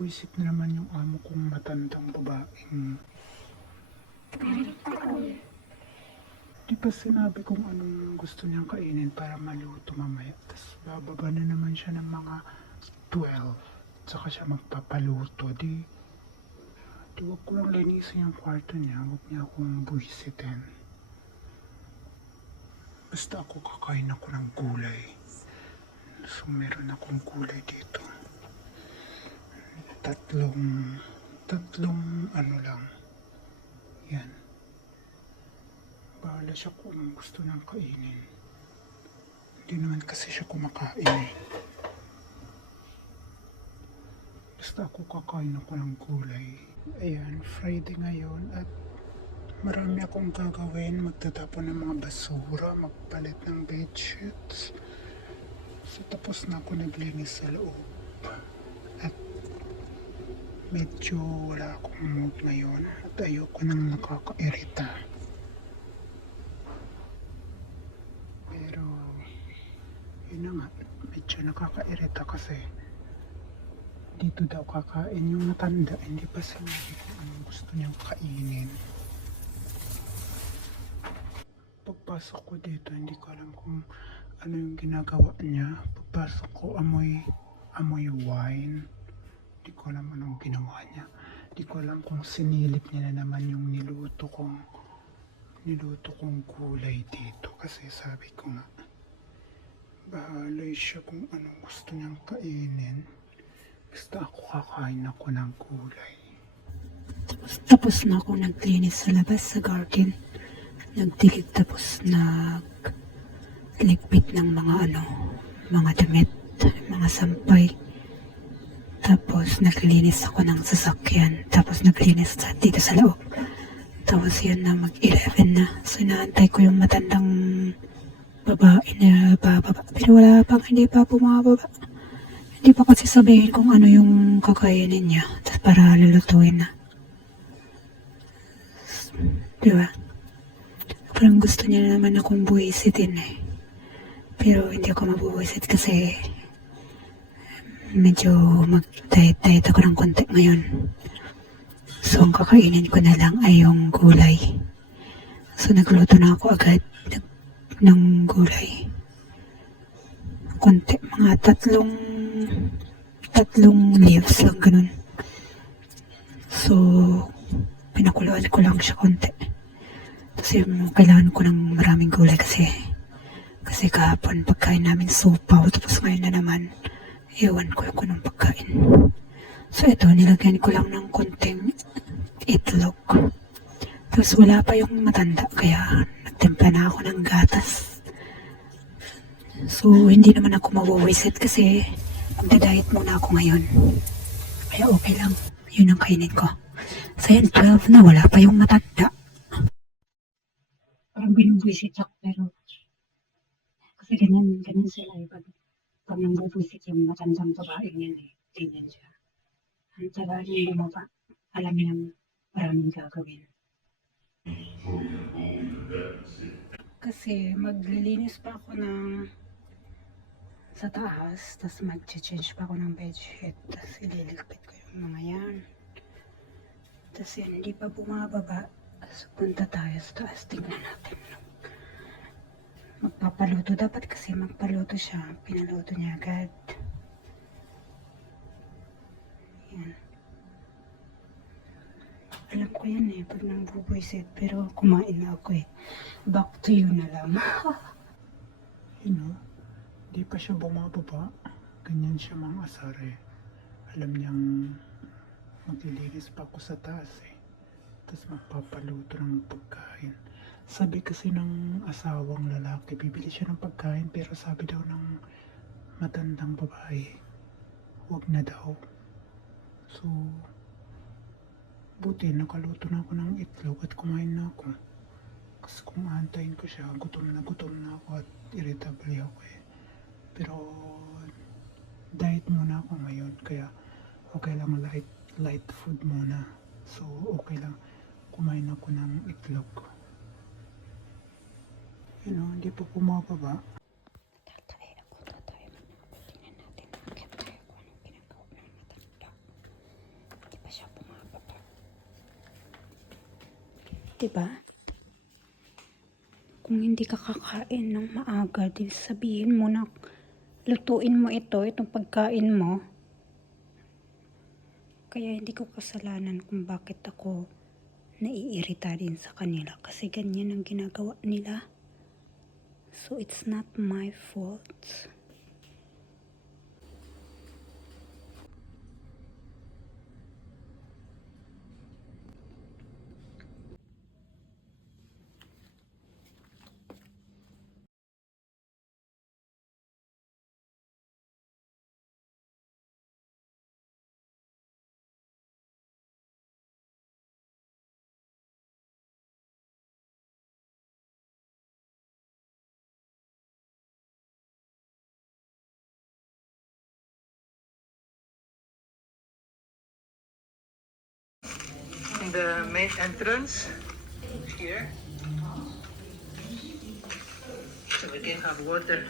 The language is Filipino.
Buisit na naman yung amo kong matandang babaeng. Di ba sinabi kung anong gusto niyang kainin para maluto mamaya. Tapos bababa na naman siya ng mga 12. Tsaka siya magpapaluto. Di wag ko lang linisin yung kwarto niya. Huwag niya akong buisitin. Basta ako kakain ako ng gulay. So meron akong gulay dito. Tatlong ano lang. Yan. Bahala siya kung gusto niyang kainin. Hindi naman kasi siya kumakain eh. Basta ako kakain ako ng gulay. Ayan, Friday ngayon at marami akong gagawin. Magtatapon ng mga basura, magpalit ng bedsheets. So tapos na ako naglinis sa loob. At medyo wala akong mood ngayon. At ayoko nang nakakairita. Pero yun na nga, medyo nakakairita kasi dito daw kakain yung matanda, hindi pa sinabi kung anong gusto niyang kainin. Pagpasok ko dito, hindi ko alam kung ano yung ginagawa niya. Pagpasok ko, amoy wine. Hindi ko alam anong ginawa niya. Hindi ko alam kung sinilip niya na naman yung niluto kong gulay dito. Kasi sabi ko nga, bahala siya kung anong gusto niyang kainin. Basta ako kakain ako ng gulay. Tapos na ako naglinis sa labas sa garden. Nagdilig tapos nagligpit ng mga damit, mga sampay. Tapos naglinis ako ng sasakyan. Tapos naglinis dito sa loob. Tapos yan na mag-11 na. So inaantay ko yung matandang babae na bababa. Pero wala pang hindi pa bumababa. Hindi pa kasi sabihin kung ano yung kakainin niya. Tapos para lulutuin na. Diba? Parang gusto niya naman akong buwisitin eh. Pero hindi ako mabuwisit kasi medyo mag-diet ako ng konti ngayon. So ang kakainin ko na lang ay yung gulay. So nagluto na ako agad ng gulay. Konti, mga tatlong leaves lang ganun. So pinakuluan ko lang siya konti. Kasi kailangan ko ng maraming gulay kasi kahapon pagkain namin sopaw, tapos ngayon na naman ewan ko ng pagkain. So ito, nilagyan ko lang ng konting itlog. Tapos wala pa yung matanda kaya nagtimpla na ako ng gatas. So hindi naman ako mawiwisit kasi magda-diet muna ako ngayon. Kaya okay lang, yun ang kainin ko. So yan, 12 na, wala pa yung matanda. Parang binubwisit ako pero kasi ganyan sila eh. Pag nambubwisit yung matandang babae niyan eh, ganyan siya. Ang taga niya bumaba, alam niyang maraming gagawin. Kasi maglilinis pa ako sa taas, tapos mag-change pa ako ng bedsheet, tapos ililigpit ko yung mga yan. Tapos yan, hindi pa bumababa. So, punta tayo sa taas, tingnan natin. Magpapaluto dapat kasi magpaluto siya. Pinaluto niya agad. Yan. Alam ko yan eh, pag nangbubuisit, pero kumain na ako eh. Back to you na lang. You know, di pa siya bumababa. Ganyan siya mga asar eh. Alam niyang maglilinis pa ako sa taas eh. Tapos magpapaluto ng pagkain. Sabi kasi ng asawang lalaki, bibili siya ng pagkain pero sabi daw ng matandang babae, wag na daw. So, buti nakaluto na ako ng itlog at kumain na ako. Kasi kung aantayin ko siya, gutom na ako at irritable ako eh. Pero diet muna ako ngayon kaya okay lang light food muna. So okay lang kumain ako ng itlog. You know, hindi pa bumababa. Tatay ako. Tingnan natin. Nakakit tayo kung anong ginagawa ng matanda. Diba? Kung hindi ka kakain ng maaga, di sabihin mo na lutuin mo itong pagkain mo. Kaya hindi ko kasalanan kung bakit ako naiirita din sa kanila kasi ganyan ang ginagawa nila. So it's not my fault. In the main entrance here, so we can have water.